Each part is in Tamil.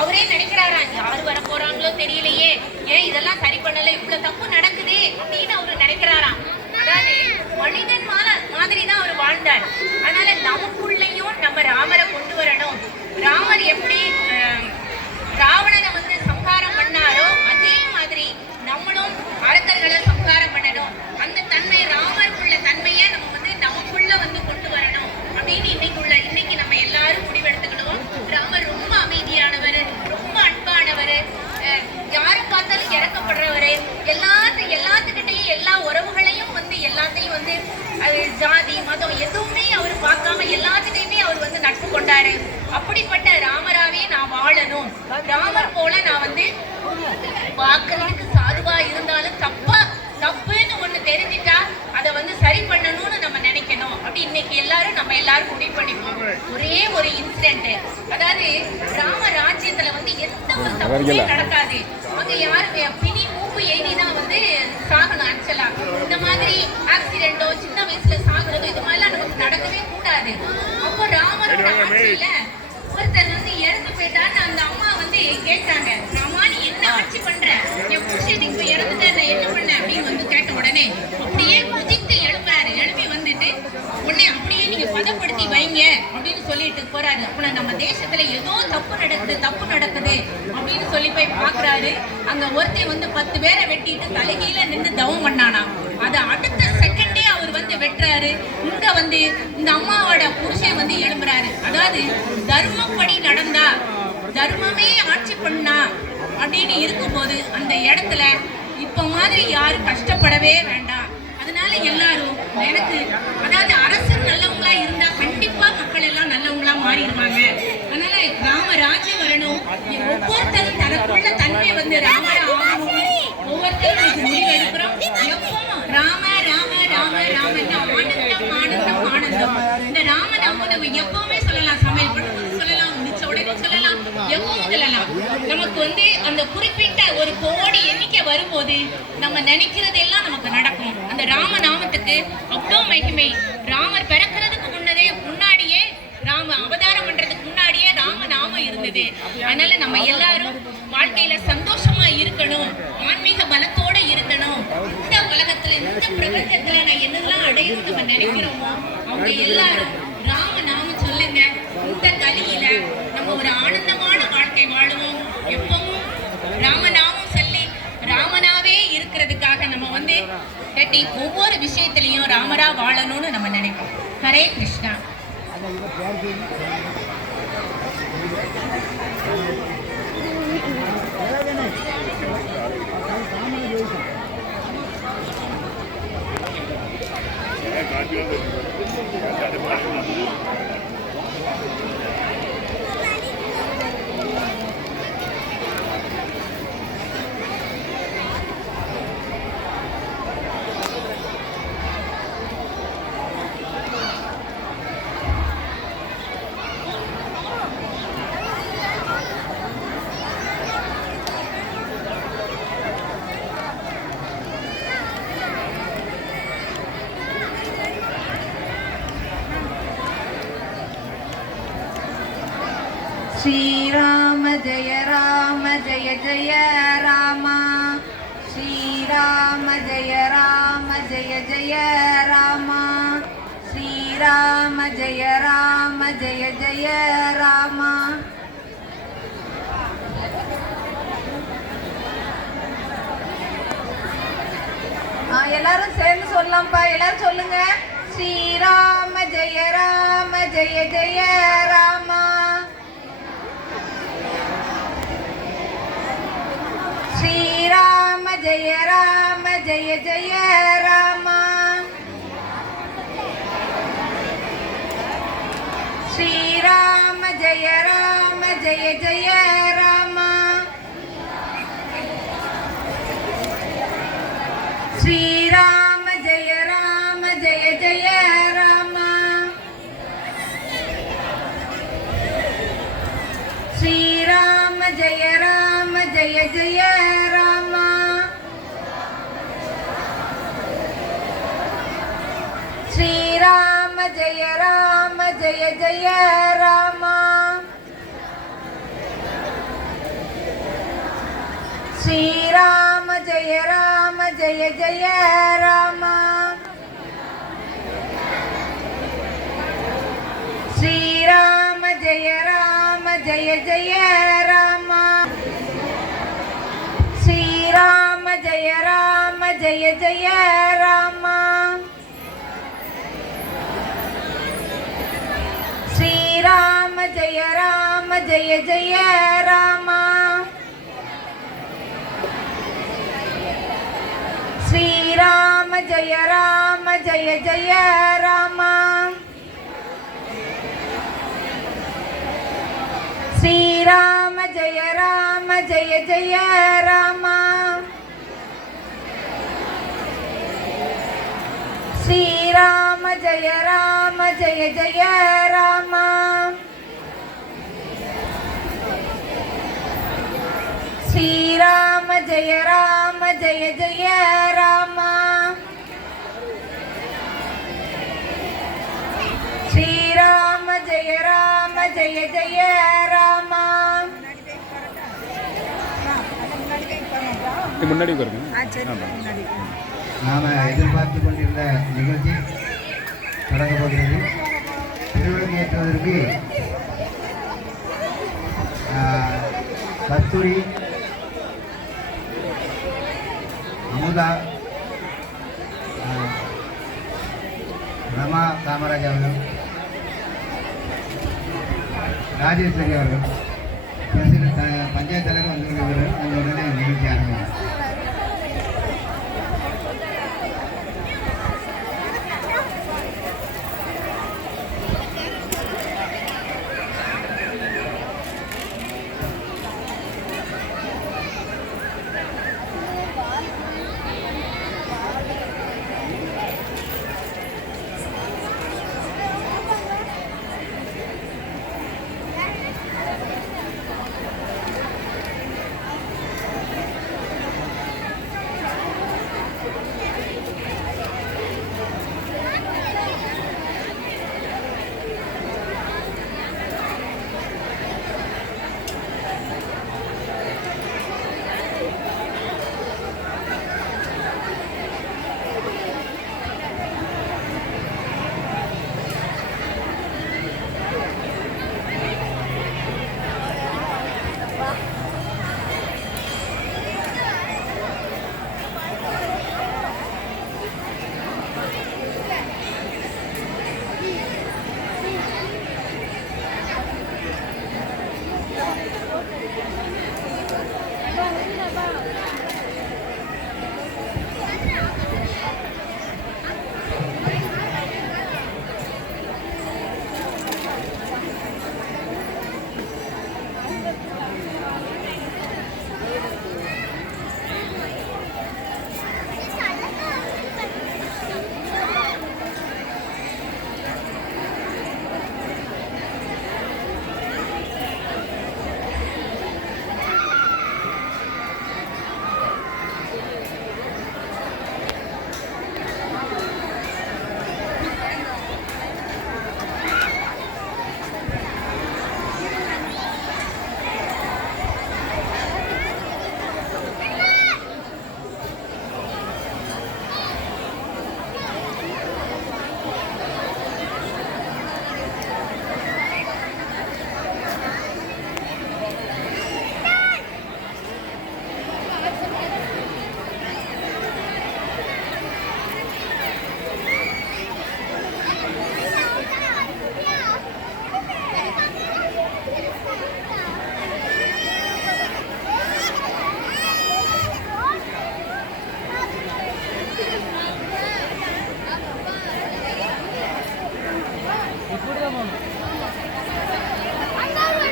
அவரே நினைக்கிறாரா, யாரு வர போறாங்களோ தெரியலையே, ஏன் இதெல்லாம் சரி பண்ணல, இவ்வளவு தப்பு நடக்குது அப்படின்னு அவரு நினைக்கிறாராம். அதாவது மனிதன் மாதிரி தான் அவர் வாழ்ந்தார். அதனால நமக்குள்ளேயும் நம்ம ராமரை கொண்டு வரணும். ராமர் எப்படி ராவணனை வந்து சம்ஹாரம் பண்ணாரோ அதே மாதிரி நம்மளும் அரக்கர்களை சம்ஹாரம் பண்ணணும். அந்த தன்மை, ராமருக்குள்ள தன்மையை நம்ம வந்து நமக்குள்ள வந்து கொண்டு வரணும் அப்படின்னு இன்னைக்கு நம்ம எல்லாரும் முடிவெடுத்துக்கணும். ராமர் ரொம்ப அமைதியானவர், ரொம்ப அன்பானவர், யாரை பார்த்தாலும் இறக்கப்படுறவர், எல்லாத்துக்கிட்டையும் எல்லா உறவுகளையும் வந்து எல்லாத்தையும் வந்து ஜாதி மதம் எதுவுமே அவர் பார்க்காம எல்லாத்துட்டையுமே அவர் வந்து நட்பு கொண்டாரு. அப்படிப்பட்ட ராமராவே நான் வாழணும். ராமர் போல நான் வந்து பார்க்கறதுக்கு சாதுவா இருந்தாலும் தப்புன்னு ஒண்ணு தெரிஞ்சிட்டா அதை வந்து சரி பண்ணணும்னு நம்ம நினைக்கணும். அப்படி இன்னைக்கு நம்ம எல்லாரும் முடிவு பண்ணிப்போம். ஒரே ஒரு இன்சிடென்ட், அதாவது ராம ராஜ்யத்துல வந்து எந்த ஒரு தப்புமே நடக்காது. அங்க யாரும் பிணி மூப்பு எழுதிதான் வந்து சாகணும். ஆக்சுவலா இந்த மாதிரி ஆக்சிடென்டோ சின்ன வயசுல சாகுறதோ இது மாதிரிலாம் நமக்கு நடக்கவே கூடாது. அப்போ ராமரோட ஆட்சியில ஒருத்தர் வந்து இறந்து போயிட்டான்னு அந்த அம்மா வந்து கேட்டாங்க, ராமா நீ என்ன ஆட்சி பண்ற, என் புருஷன் இப்ப இறந்துட்ட என்ன பண்ண அப்படின்னு வந்து கேட்ட உடனே அப்படியே குதித்து எழுப்புறாரு. எழுப்பி வந்துட்டு உடனே அப்படியே நீங்க பதப்படுத்தி வைங்க அப்படின்னு சொல்லிட்டு போறாரு. அப்ப நம்ம தேசத்துல ஏதோ தப்பு நடக்குது அப்படின்னு சொல்லி போய் பாக்குறாரு. அங்க ஒருத்தன் வந்து 10 பேரை வெட்டிட்டு தலைகீழ நின்று தவம் பண்ணானா. அது அடுத்த செகண்டே அவர் வந்து வெட்டுறாரு. இங்க வந்து இந்த அம்மாவோட புருஷன் வந்து எழும்புறாரு. அதாவது தர்மப்படி நடந்தா, தர்மமே ஆட்சி பண்ணா அப்படின்னு இருக்கும்போது அந்த இடத்துல இப்ப மாதிரி யாரும் கஷ்டப்படவே வேண்டாம். அதனால எல்லாரும் எனக்கு, அதாவது அரசர் நல்லவங்களா இருந்தா கண்டிப்பா மக்கள் எல்லாம் நல்லவங்களா மாறிடுவாங்க. அதனால ராமராஜ்யம் வரணும். ஒவ்வொருத்தரும் தனக்குள்ள தன்மை வந்து ராமரா ஆகணும். ஒவ்வொருத்தரும் முடிவு எடுக்கிறோம். எப்பவும் ராம ராம ராம ராமன் ஆனந்தம் ஆனந்தம் ஆனந்தம். இந்த ராமநாமம் நம்ம எப்பவுமே சொல்லலாம். சமையல் பண்ணும்போது சொல்லலாம், முடிச்ச உடனே சொல்லலாம், எப்பவும் சொல்லலாம். நமக்கு வந்து அந்த குறிப்பிட்ட ஒரு கோடி எண்ணிக்கை வரும்போது நம்ம நினைக்கிறது எல்லாம் நமக்கு நடக்கும். அந்த ராமநாமத்துக்கு அவ்வளோ மகிமை. ராமர் பிறக்கிறதுக்கு முன்னாடியே ராம அவதாரம் பண்றதுக்கு முன்னாடியே ராமநாமம் இருந்தது. அதனால நம்ம எல்லாரும் வாழ்க்கையில சந்தோஷமா இருக்கணும், ஆன்மீக பலத்தோட இருக்கணும். இந்த உலகத்துல, இந்த பிரபஞ்சத்துல நான் என்னெல்லாம் அடையணும் நம்ம நினைக்கிறோமோ அவங்க எல்லாரும் ராமநாமம் சொல்லுங்க. இந்த கலியில நம்ம ஒரு ஆனந்தமான வாழ்க்கை வாழுவோம். எப்பவும் ராமநாமம் சொல்லி ராமனாவே இருக்கிறதுக்காக நம்ம வந்து ஒவ்வொரு விஷயத்திலையும் ராமரா வாழணும்னு நம்ம நினைப்போம். ஹரே கிருஷ்ணா. श्रीराम जय राम जय जय राम, श्रीराम जय राम जय जय राम, श्रीराम जय राम जय जय राम. எல்லாரும் சேர்ந்து சொல்லலாம்ப்பா. எல்லாரும் சொல்லுங்க. ஸ்ரீராம ஜெய ராம ஜெய ஜெய ராம, श्रीराम जय राम जय जय राम, श्रीराम जय राम जय जय राम, श्रीराम जय राम जय जय राम, श्रीराम जय राम जय जय राम, श्रीराम जय राम जय जय राम, ஸ்ரீராம ஜெய ராம ஜெய ஜெய ராம. ஸ்ரீராம ஜெய ராம ஜெய ஜெய ராம. ஸ்ரீராம ஜெய ராம ஜெய ஜெய ராம. ஸ்ரீராம ஜெய ராம ஜெய ஜெய ராம. ஸ்ரீராம ஜெய ராம ஜெய ஜெய ராம. ஸ்ரீராம ஜெய ராம ஜெய ஜெய ராம. ஸ்ரீராம ஜெய ராம ஜெய ஜெய ராம. ஸ்ரீராம ஜெய ராம ஜெய ஜெய ராம. ஸ்ரீராம ஜெய ராம ஜெய ஜெய ராம. முன்னாடி பாருங்க. நாம் எதிர்பார்த்து கொண்டிருந்த நிகழ்ச்சி தொடங்க போகிறது. திருவிளக்கு ஏற்றுவதற்கு கஸ்தூரி, அமுதா, ரமா காமராஜ் அவர்கள், ராஜேஸ்வரி அவர்கள், பஞ்சாயத்து தலைவர் வந்துள்ளவர்கள் உங்களுடைய நிகழ்ச்சி ஆரம்பிக்கும்.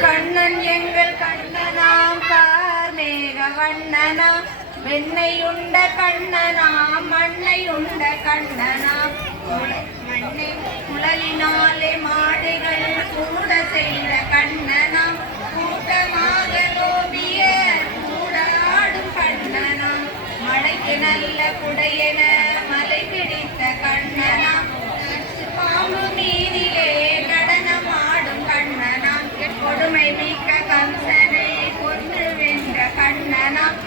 கண்ணன் எங்கள் கண்ணனாம் கார்மேக வண்ணனாம் வெண்ணையுண்ட கண்ணனாம் மண்ணையுண்ட கண்ணனாம் மண்ணை குழலினாலே மாடுகள் கூட செய்த கண்ணனாம் கூட்டமாக கோபிய கூடாடும் கண்ணனாம் மழைக்கு நல்ல குடையென மலை பிடித்த கண்ணனாம் பாம்பு மீதிலே நடனமாடும் கண்ணனாம் கொடுமை மிக்க கம்சனை கொன்று வென்ற கண்ணனாம்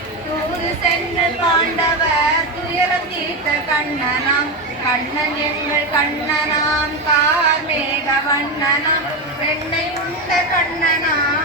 சென்று பாண்டவர் துயரம் தீர்த்த கண்ணனாம் கண்ணன் எங்கள் கண்ணனாம் கார்மேக வண்ணனாம் வெண்ணை உண்ட கண்ணனாம்